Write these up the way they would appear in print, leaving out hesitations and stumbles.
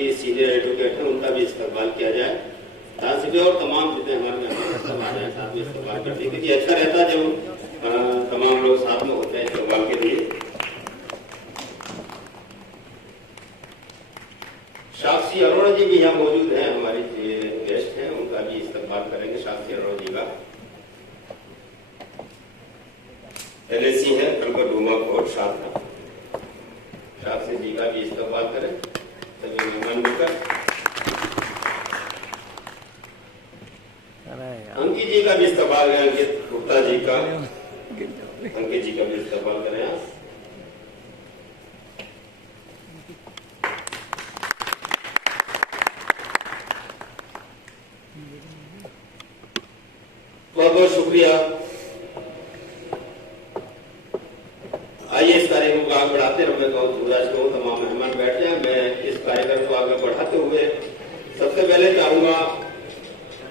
जी senior advocate हैं, उनका भी इस्तेमाल किया जाए। धाराशिव और तमाम जितने हमारे सब आ जाए साथ में इस्तेमाल करते हैं, क्योंकि अच्छा रहता है जब तमाम लोग साथ में होते हैं इस्तेमाल के लिए। साक्षी अरोड़ा जी भी यहाँ मौजूद हैं, हमारे गेस्ट हैं, उनका भी इस्तेमाल करेंगे। साक्षी अरोड़ा जी का LAC है कलकर डूमा कोर्ट शाखा, साक्षी जी का भी इस्तेमाल करें सभी मेहमान मिलकर। अंकित जी का भी इस्तेमाल करें, अंकित गुप्ता जी का, अंकित जी का भी इस्तेमाल करें आप। बहुत बहुत शुक्रिया। आइए इस कार्यक्रम को आगे बढ़ाते हैं। मैं युवराज को तमाम मेहमान बैठे हैं, मैं इस कार्यक्रम को आगे बढ़ाते हुए सबसे पहले चाहूंगा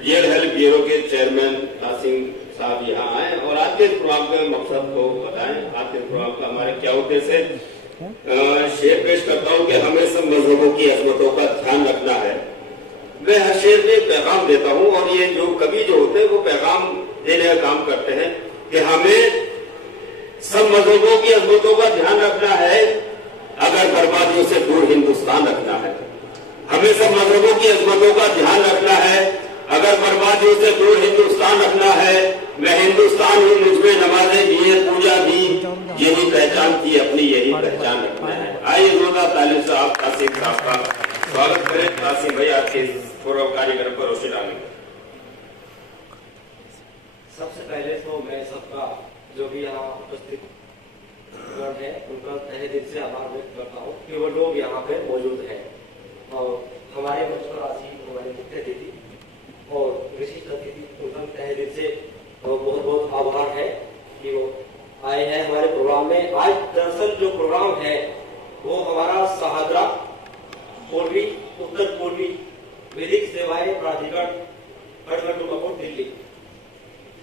रियल हेल्थ ब्यूरो के चेयरमैन कासिम साहब यहाँ आए और आज के प्रोग्राम के मकसद को बताएं। आज के प्रोग्राम का हमारे क्या उद्देश्य है। शेर पेश करता हूँ कि हमें सब मजहबों की अजमतों का ध्यान रखना है। मैं हर शेर में पैगाम देता हूँ और ये जो कवि जो होते हैं वो पैगाम देने का काम करते हैं कि हमें सब मजहबों की अजमतों का ध्यान रखना है अगर बर्बादियों से दूर हिंदुस्तान रखना है। हमें सब मजहबों की अजमतों का ध्यान रखना है अगर बर्बादियों से दूर हिंदुस्तान रखना है। मैं हिंदुस्तान हूँ, मुझमें नमाजें भी है, पूजा भी, यही पहचान थी अपनी, यही पहचान रखना है। आइए जोरदार तालियों से आप कासिम साहब का स्वागत करें। कासिम भाई आपके पूर्व कार्यक्रम पर रोशनी डालेंगे। सबसे पहले तो मैं सबका जो भी यहाँ उपस्थित है उनका तहे दिल से आभार व्यक्त करता हूँ कि वो लोग यहाँ पे मौजूद हैं और हमारे मंच पर आसी हमारे मुख्य अतिथि और विशिष्ट अतिथि, उनका तहे दिल से बहुत बहुत आभार है कि वो आए हैं हमारे प्रोग्राम में। आज दरअसल जो प्रोग्राम है वो हमारा शाहदरा पूर्वी उत्तर पूर्वी विधिक सेवाएं प्राधिकरण खड़गपुर दिल्ली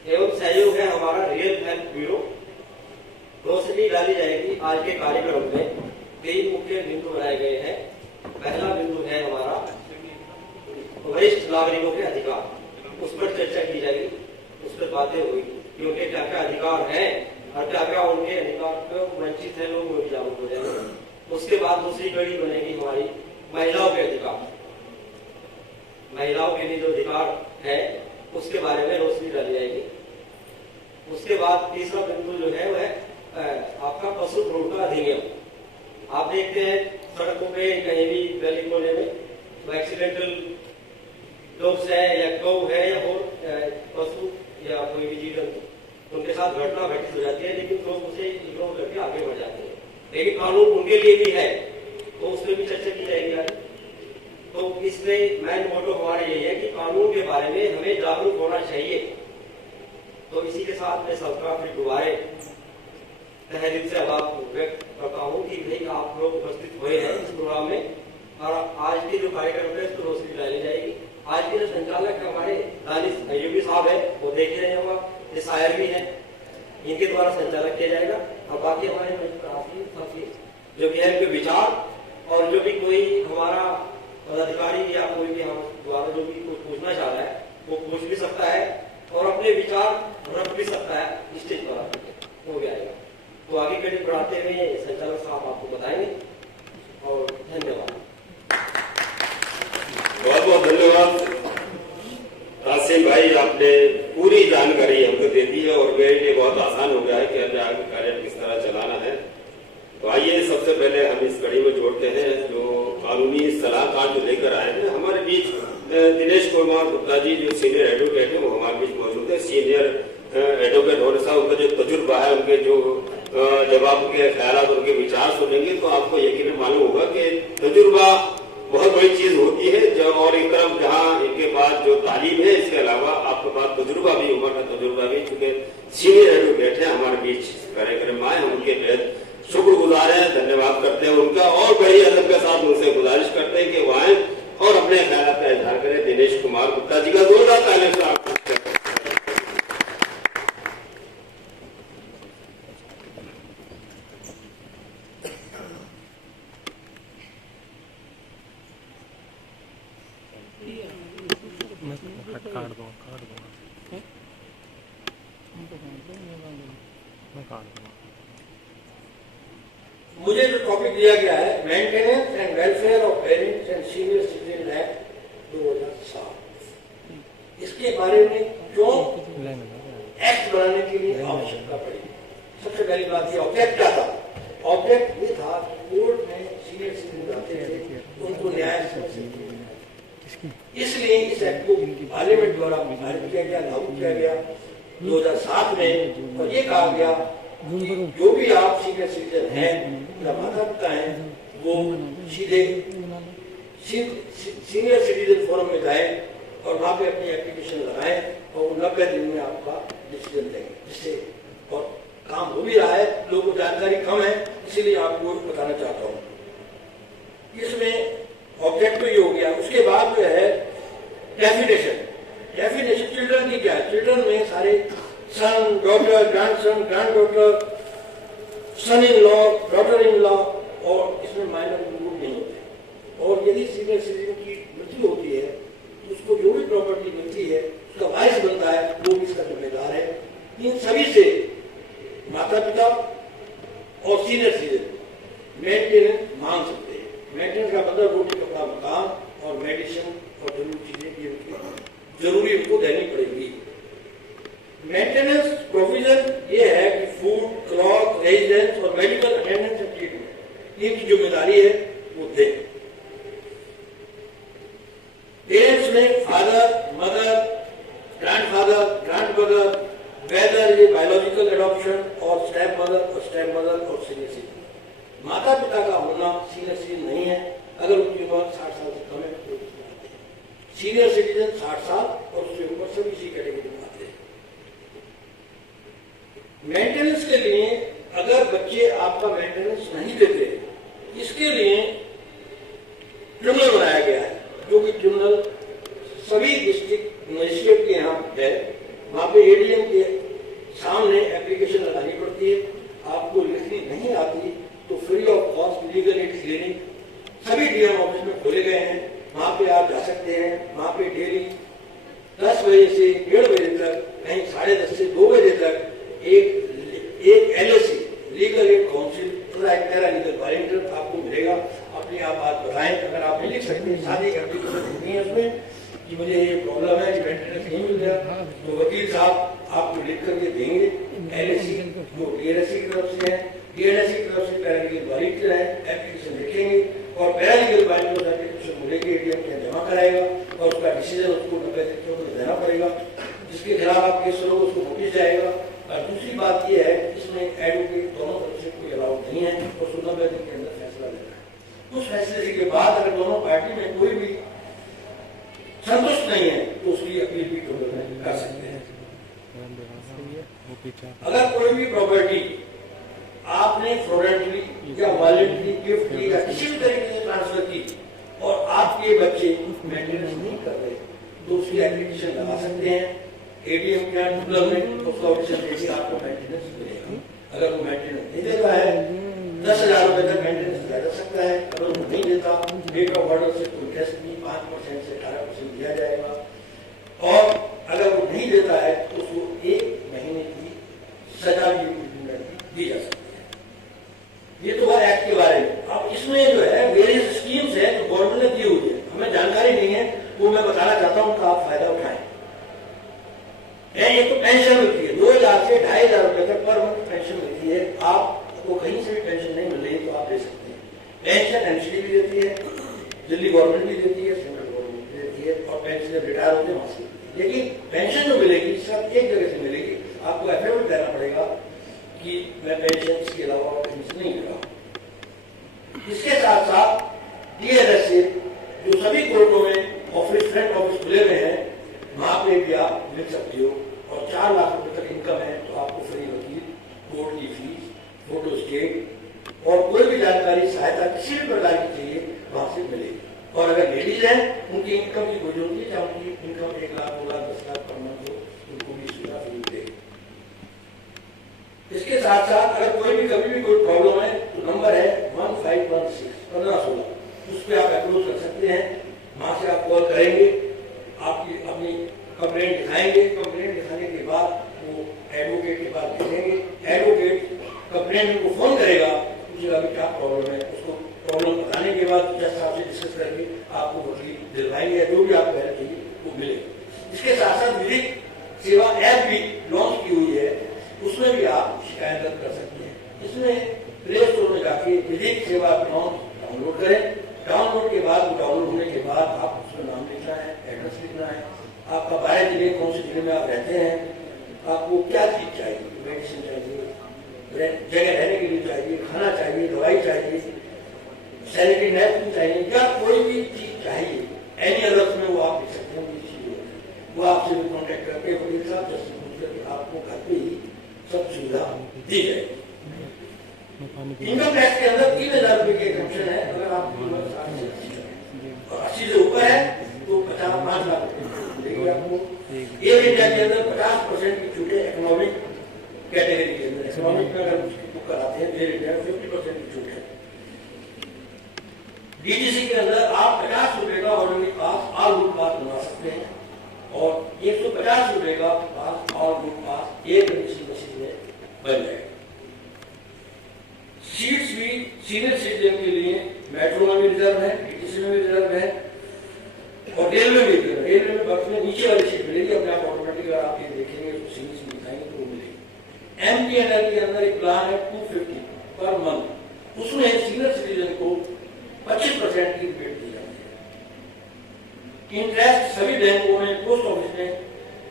एवं सहयोग है हमारा रियल हेल्थ ब्यूरो। रोशनी डाली जाएगी आज के कार्यक्रम में। 3 मुख्य बिंदु बनाए गए हैं। पहला बिंदु है हमारा वरिष्ठ नागरिकों के अधिकार, उस पर चर्चा की जाएगी, उस पर बातें होगी कि उनके क्या क्या अधिकार हैं और क्या क्या उनके अधिकार पर वंचित है लोग, वो भी जागरूक हो जाएंगे। उसके बाद दूसरी कड़ी बनेगी हमारी महिलाओं के अधिकार। महिलाओं के लिए जो अधिकार है उसके बारे में रोशनी डाली जाएगी। उसके बाद तीसरा बिंदु जो है वह आपका पशु क्रूर का अधिनियम। आप देखते हैं सड़कों पे कहीं भी गली कोने में एक्सीडेंटल डॉग्स है या गौ है या और पशु या कोई भी जीव जंतु, उनके साथ घटना घटित हो जाती है, लेकिन लोग उसे इग्नोर करके आगे बढ़ जाते हैं। लेकिन कानून उनके लिए भी है, तो उसमें भी चर्चा की जाएगी आज। तो इसमें मेन मोटो हमारा यही है कि कानून के बारे में हमें जागरूक होना चाहिए। तो इसी के साथ मैं सबका फिर दोबारे तहे दिल से आभार व्यक्त करता हूँ कि भाई आप लोग उपस्थित हुए हैं इस प्रोग्राम में और आज के जो कार्यक्रम है इसको रोशनी डाली जाएगी। आज के जो संचालक हमारे दानिश अयूबी साहब है, वो देख रहे होगा, ये शायर भी है, इनके द्वारा संचालक किया जाएगा। और बाकी हमारे जो भी है उनके विचार और जो भी कोई हमारा पदाधिकारी या कोई भी हम द्वारा जो भी कोई पूछना चाह रहा है वो पूछ भी सकता है और अपने विचार रख भी सकता है स्टेज पर, हो जाएगा। तो आगे कड़ी बढ़ाते हुए संचालक साहब आपको बताएंगे और धन्यवाद। बहुत बहुत धन्यवाद कासिम भाई, आपने पूरी जानकारी हमको दे दी है और मेरे लिए बहुत आसान हो गया है कि हमें आगे कार्य किस तरह चलाना है। तो आइए सबसे पहले हम इस कड़ी में जोड़ते हैं जो कानूनी सलाहकार जो लेकर आए हैं। हमारे बीच दिनेश कुमार गुप्ता जी जो सीनियर एडवोकेट है वो हमारे बीच मौजूद है। सीनियर एडवोकेट होने से उनका जो तजुर्बा है, उनके जो जब आपके ख्याल उनके विचार सुनेंगे तो आपको यकीन मालूम होगा कि तजुर्बा बहुत बड़ी चीज होती है। जो और एक तरफ जहाँ इनके पास जो तालीम है, इसके अलावा आपके पास तजुर्बा भी, उम्र का तजुर्बा भी, चूंकि सीनियर एडवोकेट है हमारे बीच कार्यक्रम में आए, हम उनके बेहद शुक्रगुजार हैं, धन्यवाद करते हैं उनका और बड़ी अदब के साथ उनसे गुजारिश करते हैं कि वो आए और अपने ख्याल का इजहार करें। दिनेश कुमार गुप्ता जी का जोरदार तालियों से आप काट दूंगा मैं काट दूंगा। मुझे जो टॉपिक दिया गया है maintenance and welfare of parents and senior citizen act 2007, इसके बारे में क्यों एक्ट बनाने के लिए आवश्यकता पड़ी। सबसे पहली बात ये ऑब्जेक्ट क्या था। ऑब्जेक्ट ये था कोर्ट में सीनियर सिटीजन आते थे उनको न्याय इसलिए इस एक्ट को पार्लियामेंट द्वारा पारित किया गया, लागू किया गया 2007 में। और ये कहा गया जो भी आप सीनियर सिटीजन हैं या माता पिता हैं वो सीधे सीनियर सिटीजन फोरम में जाएं और वहां पे अपनी एप्लीकेशन लगाएं और 90 दिन में आपका डिसीजन देंगे। जिससे और काम हो भी रहा है, लोगों को जानकारी कम है, इसीलिए आपको बताना चाहता हूँ। इसमें ऑब्जेक्ट तो ये हो गया। उसके बाद जो है डेफिनेशन चिल्ड्रन की क्या है। चिल्ड्रन में सारे son, daughter, grandson, granddaughter, son in law, daughter in law, और इसमें माइनर इंक्लूड नहीं होते। और यदि सीनियर सिटीजन की मृत्यु होती है तो उसको जो भी प्रॉपर्टी मिलती है उसका वारिस बनता है, वो भी इसका जिम्मेदार है। इन सभी से माता पिता और सीनियर सिटीजन मेंटेनेंस मांग सकते हैं। मेंटेनेंस का मतलब रोटी कपड़ा मकान और मेडिसिन और जरूरी चीजें जरूरी उनको देनी पड़ेगी। मेंटेनेंस प्रोविजन ये है कि फूड, क्लॉथ, रेजिडेंस और मेडिकल अटेंडेंस एंड ट्रीटमेंट इनकी जिम्मेदारी है वो दे। पेरेंट्स में father, mother, grandfather, grandmother, whether ये बायोलॉजिकल एडॉप्शन और स्टेप मदर और सीनियर सिटीजन। माता पिता का होना सीनियर सिटीजन नहीं है अगर उनकी उम्र 60 साल से कम है। सीनियर सिटीजन 60 साल और उससे ऊपर सभी इसी कैटेगरी में आते हैं। मेंटेनेंस के लिए अगर बच्चे आपका मेंटेनेंस नहीं देते, इसके लिए ट्रिब्यूनल बनाया गया है, जो कि ट्रिब्यूनल सभी डिस्ट्रिक्ट मजिस्ट्रेट के यहाँ है। वहां पे एडीएम के सामने एप्लीकेशन लगानी पड़ती है। आपको लिखनी नहीं आती तो free of cost legal aid clinic सभी डीएम ऑफिस में खोले गए हैं, वहां पे आप जा सकते हैं। वहां पे डेली 10 बजे से 1:30 बजे तक, कहीं 10:30 से 2 बजे तक एक एलएसी लीगल एड काउंसिल तथा एक पैरालीगल वॉलंटियर आपको मिलेगा। अपनी आप बात बताएं। अगर आप नहीं लिख सकते, शादी करने की जरूरत नहीं है उसमें कि मुझे ये प्रॉब्लम है कि मेंटेनेंस नहीं मिल रहा, तो वकील साहब आपको लिख करके देंगे। एलएसी जो डीएनएससी की तरफ से है, डीएनएससी की तरफ से पैरालीगल वॉलंटियर है, एप्लीकेशन लिखेंगे और पैरालीगल वॉलंटियर एप्लीकेशन मिलेगी, एडीएम के जमा कराएगा और उसका डिसीजन उसको 90 दिन के अंदर देना पड़ेगा। जिसके खिलाफ आप केस करोगे उसको नोटिस जाएगा। और दूसरी बात यह है इसमें एडवोकेट दोनों तरफ से कोई अलाउड नहीं है और 90 दिन के अंदर फैसला लेना है। उस फैसले के बाद अगर दोनों पार्टी में कोई भी संतुष्ट नहीं है तो उसकी अपील भी कर सकते हैं। अगर कोई भी प्रॉपर्टी आपने फ्रॉडलेंटली या वायलेंटली गिफ्ट की या किसी भी तरीके से ट्रांसफर की और आपके बच्चे मेंटेनेंस नहीं कर रहे तो उसकी एप्लीकेशन लगा सकते हैं एडीएम के ट्रिब्यूनल में। उसका ऑप्शन देखिए आपको मेंटेनेंस मिलेगा। अगर वो मेंटेनेंस नहीं देता है 10,000 रुपए तक मेंटेनेंस दिया जा सकता है। अगर वो नहीं देता डेट ऑफ ऑर्डर से कोई टेस्ट नहीं, 5% से 18% दिया जाएगा। और अगर वो नहीं देता है तो उसको 1 महीने की सजा भी दी जा सकती है। ये तो है एक्ट के बारे में। अब इसमें जो है वेरियस स्कीम्स है जो गवर्नमेंट ने दी हुई है, हमें जानकारी नहीं है, वो मैं बताना चाहता हूं तो आप फायदा उठाएं। एक तो पेंशन मिलती है 2,000 से 2,500 रुपए तक पर मंथ पेंशन मिलती है। आपको कहीं से भी पेंशन नहीं मिल रही तो आप ले सकते हैं। पेंशन एनसीडी भी देती है, दिल्ली गवर्नमेंट भी देती है, सेंट्रल गवर्नमेंट भी देती है और पेंशन जब रिटायर होते हैं वहां से। लेकिन पेंशन जो मिलेगी सब एक जगह से मिलेगी। आपको एफिडेविट देना पड़ेगा कि मैं पेंशन के अलावा कहीं से नहीं मिला। इसके साथ साथ डीएलएस से जो सभी कोर्टों में ऑफिस फ्रंट ऑफिस खुले हुए हैं वहां पे भी आप मिल सकते हो। और 4 लाख रुपए तक इनकम है तो आपको फ्री वकील, कोर्ट की फीस, फोटो स्टेट और कोई भी जानकारी सहायता किसी भी प्रकार की चाहिए वहां से मिलेगी। और अगर लेडीज है उनकी इनकम की कोई जरूरत नहीं, चाहे उनकी income 1 lakh 2 lakh 10 lakh per month हो उनको भी सुविधा फ्री मिलेगी। इसके साथ साथ अगर कोई भी कभी भी कोई प्रॉब्लम है तो नंबर है 1516 उस पर आप अप्रोच कर सकते हैं। वहां से आप कॉल करेंगे, आपकी अपनी कंप्लेंट दिखाएंगे, कंप्लेंट दिखाने के बाद वो एडवोकेट के पास भेजेंगे, एडवोकेट कंप्लेंट को फोन करेगा, पूछेगा भी क्या प्रॉब्लम है, उसको प्रॉब्लम बताने के बाद जज साहब से डिस्कस करके आपको वकील दिलवाएंगे, जो भी आपको हेल्प चाहिए वो मिलेगा। इसके साथ साथ विधिक सेवा ऐप भी लॉन्च की हुई है, उसमें भी आप शिकायत दर्ज कर सकते हैं। इसमें प्ले स्टोर में जाके विधिक सेवा अकाउंट डाउनलोड करें, डाउनलोड के बाद डाउनलोड होने के बाद आप उसमें नाम लिखना है, एड्रेस लिखना है, आपका बाहर जिले कौन से जिले में आप रहते हैं, आपको क्या चीज चाहिए, मेडिसिन चाहिए, जगह रहने के लिए चाहिए, खाना चाहिए, दवाई चाहिए, सैनिटरी नैपकिन चाहिए, या कोई भी चीज चाहिए, एनी अदर्स में वो आप लिख सकते हैं। वो आपसे भी कॉन्टेक्ट करके वकील साहब जैसे पूछ करके आपको घर पे ही सब सुविधा दी जाएगी। इनकम टैक्स के अंदर 3000 रुपए के एग्जम्पशन है, अगर आप और 80 से ऊपर है तो 5 लाख रुपए देगी आपको। एयर इंडिया के अंदर 50% की छूट है इकोनॉमिक कैटेगरी के अंदर, इकोनॉमिक में अगर उसकी बुक कराते हैं एयर इंडिया 50% की छूट है। डीटीसी के अंदर आप 50 रुपए का ऑर्डिनरी पास ऑल रूट पास बना सकते हैं और 150 रुपए का पास ऑल रूट पास एक मशीन में बन जाएगा। सीट्स भी सीनियर सिटीजन के लिए मेट्रो में भी रिजर्व है, डीटीसी में भी रिजर्व है और रेलवे में भी रिजर्व है। रेलवे में बर्थ में नीचे वाली सीट मिलेगी, अपने आप ऑटोमेटिक अगर आप ये देखेंगे तो सीरीज में दिखाएंगे तो वो मिलेगी। एमटीएनएल के अंदर एक प्लान है 250 पर मंथ, उसमें सीनियर सिटीजन को 25% की रिबेट दी जाती है। इंटरेस्ट सभी बैंकों में, पोस्ट ऑफिस में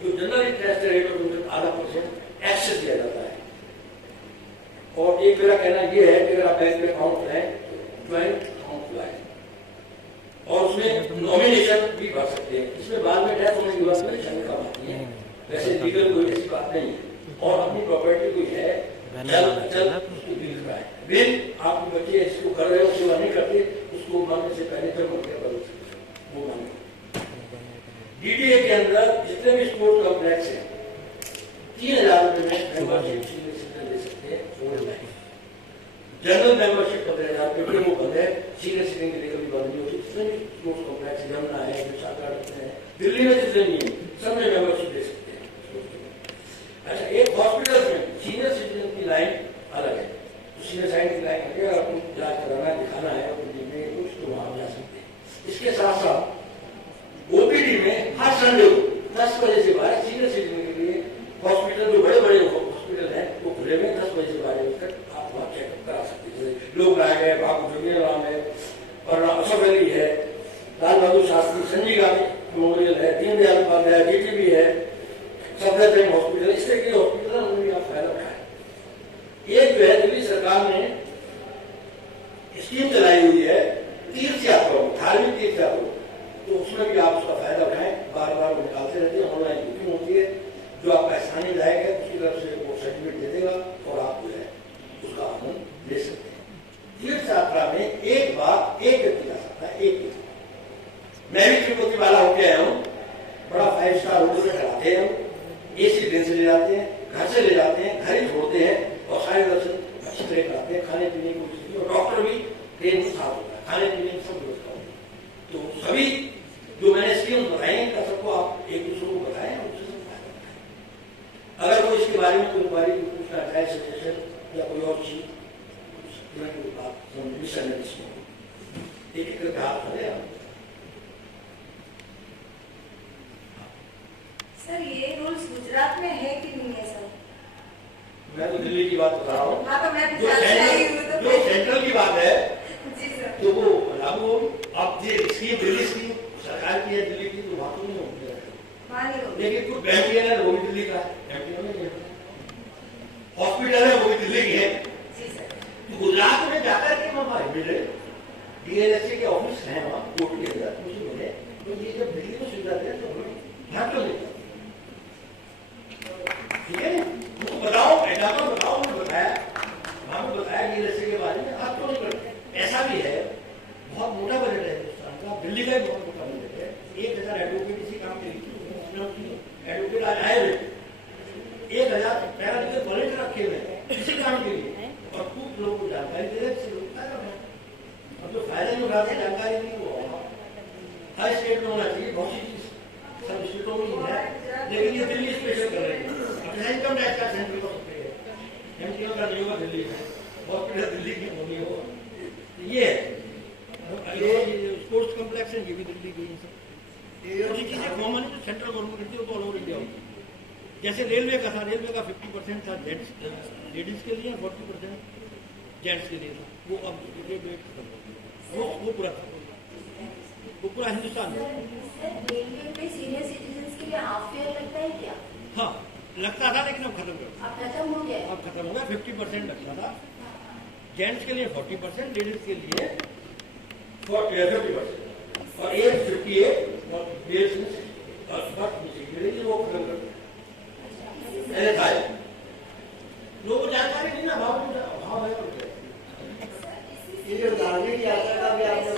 जो जनरल इंटरेस्ट रेट है 0.5% एक्सेस दिया जाता है। और एक मेरा कहना यह है कि अगर आप बैंक में अकाउंट लगाएं तो ज्वाइंट अकाउंट लगाएं और उसमें नॉमिनेशन भी भर सकते हैं। इसमें बाद में डेथ होने के बाद परेशानी कम आती है, वैसे लीगल कोई ऐसी बात नहीं है। और अपनी प्रॉपर्टी कोई है बिल आपके बच्चे इसको कर रहे हो, सेवा नहीं करते, उसको मांगने से पहले जब मौके पर वो मांगे। डीडीए के अंदर जितने भी स्पोर्ट्स कॉम्प्लेक्स है 3000 रुपए में मेंबरशिप ले सकते हैं। जनरल मेंबरशिप 15,000 रुपए वो बंद है, सीनियर सिटीजन के लिए कभी बंद नहीं होती। जितने भी स्पोर्ट्स कॉम्प्लेक्स यमुना है, विशाखापट्टनम है, दिल्ली में जितने नहीं है सब में मेंबरशिप ले सकते हैं। अच्छा, एक हॉस्पिटल में सीनियर सिटीजन की लाइन अलग है, सीनियर साइड की लाइन है, अगर आपको इलाज कराना है, दिखाना है कुछ तो वहां जा सकते हैं। इसके साथ साथ ओपीडी में हर संडे को 10 बजे से 12 सीनियर सिटीजन के लिए हॉस्पिटल जो बड़े बड़े हॉस्पिटल है वो खुले में 10 बजे से 12 बजे तक आप वहाँ चेकअप करा सकते हैं। लोग लाए गए, बाबू जमीन राम है और असफ अली है, लाल बहादुर शास्त्री, संजय गांधी मेमोरियल है, दीनदयाल उपाध्याय जीटीबी है, सफदरजंग हॉस्पिटल, इस तरह के हॉस्पिटल उन्होंने भी आप फायदा उठाया। एक जो है दिल्ली सरकार ने स्कीम चलाई हुई है तीर्थ यात्रा, धार्मिक तीर्थ यात्रा, तो उसमें भी आप उसका फायदा उठाएं। बार बार वो निकालते रहते हैं, ऑनलाइन बुकिंग होती है, जो आपका स्थानीय विधायक है उसकी तरफ से वो सर्टिफिकेट दे देगा और आप जो है उसका आनंद ले सकते हैं। तीर्थ यात्रा में एक बार एक व्यक्ति जा सकता है, एक व्यक्ति। मैं भी तिरुपति वाला होके आया हूँ, बड़ा 5 स्टार होटल में ठहराते हैं, एसी ट्रेन से ले जाते हैं, घर से ले जाते हैं, घर ही छोड़ते हैं और सारे दर्शन अच्छी तरह कराते हैं। खाने पीने की कोशिश और डॉक्टर भी ट्रेन में साथ होता है, खाने पीने की सब व्यवस्था होती है। तो सभी जो मैंने स्कीम बताई हैं सबको आप एक दूसरे को बताएं और उससे सब फायदा उठाएं। अगर कोई इसके बारे में कोई इंक्वायरी पूछना चाहे, सजेशन या कोई और चीज एक करके हाथ करें आप। सर ये रूल्स गुजरात में है कि नहीं है सर? मैं तो दिल्ली की बात बता रहा हूँ। हाँ, तो मैं जो सेंट्रल की बात है जी सर, तो वो लागू अब ये स्कीम दिल्ली स्कीम सरकार की है, दिल्ली की तो वहां तो नहीं होगी, लेकिन कुछ बैंक है वो भी दिल्ली का है, हॉस्पिटल है वो भी दिल्ली की है। तो गुजरात में जाकर के वहाँ मिले डीएलएसए के ऑफिस है वहाँ कोर्ट के अंदर, मुझे मिले तो ये जब दिल्ली को सुविधा दे तो यहाँ क्यों नहीं? ठीक है, मुझको बताओ, एग्जाम्पल बताओ, मुझे बताया, वहां पे बताया डीएलएसए के बारे में, आप क्यों नहीं करते? ऐसा भी है, बहुत मोटा बजट है हिंदुस्तान का, दिल्ली का बहुत मोटा बजट है। 1000 एडवोकेट इसी काम के लिए, एडवोकेट आज आए हुए 1000 पैरालीगल वॉलंटियर रखे हुए इसी काम के लिए और खूब लोगों को जानकारी दे रहे हैं। अब जो फायदा नहीं उठाते जानकारी नहीं, वो हर स्टेट में होना चाहिए, बहुत सी चीज सब स्टेट तो नहीं है, लेकिन ये दिल्ली स्पेशल कर रहे हैं। अपना इनकम टैक्स का सेंट्रल को सकते हैं, एमटीओ का नहीं होगा, दिल्ली में हॉस्पिटल दिल्ली की होनी हो। ये है ये स्पोर्ट्स कॉम्प्लेक्स है, ये भी दिल्ली की है सब। ये और चीजें कॉमन है जो सेंट्रल गवर्नमेंट करती है वो तो ऑल ओवर इंडिया होती है। जैसे रेलवे का था, रेलवे का 50% था लेडीज के लिए, 40% जेंट्स के लिए था। वो अब वो पूरा था, वो पूरा हिंदुस्तान में। रेलवे पे सीनियर सिटीजन के लिए हाफ फेयर लगता है क्या? हाँ लगता था, लेकिन अब खत्म कर, अब खत्म हो गया है। अब खत्म हो गया। 50% लगता था जेंट्स के लिए, 40%, लेडीज के लिए 50% और एज 58 और मेल्स में 60 वो खत्म कर दिया। लोगों को जानकारी नहीं ना, भाव है। ये जो धार्मिक यात्रा का भी आपने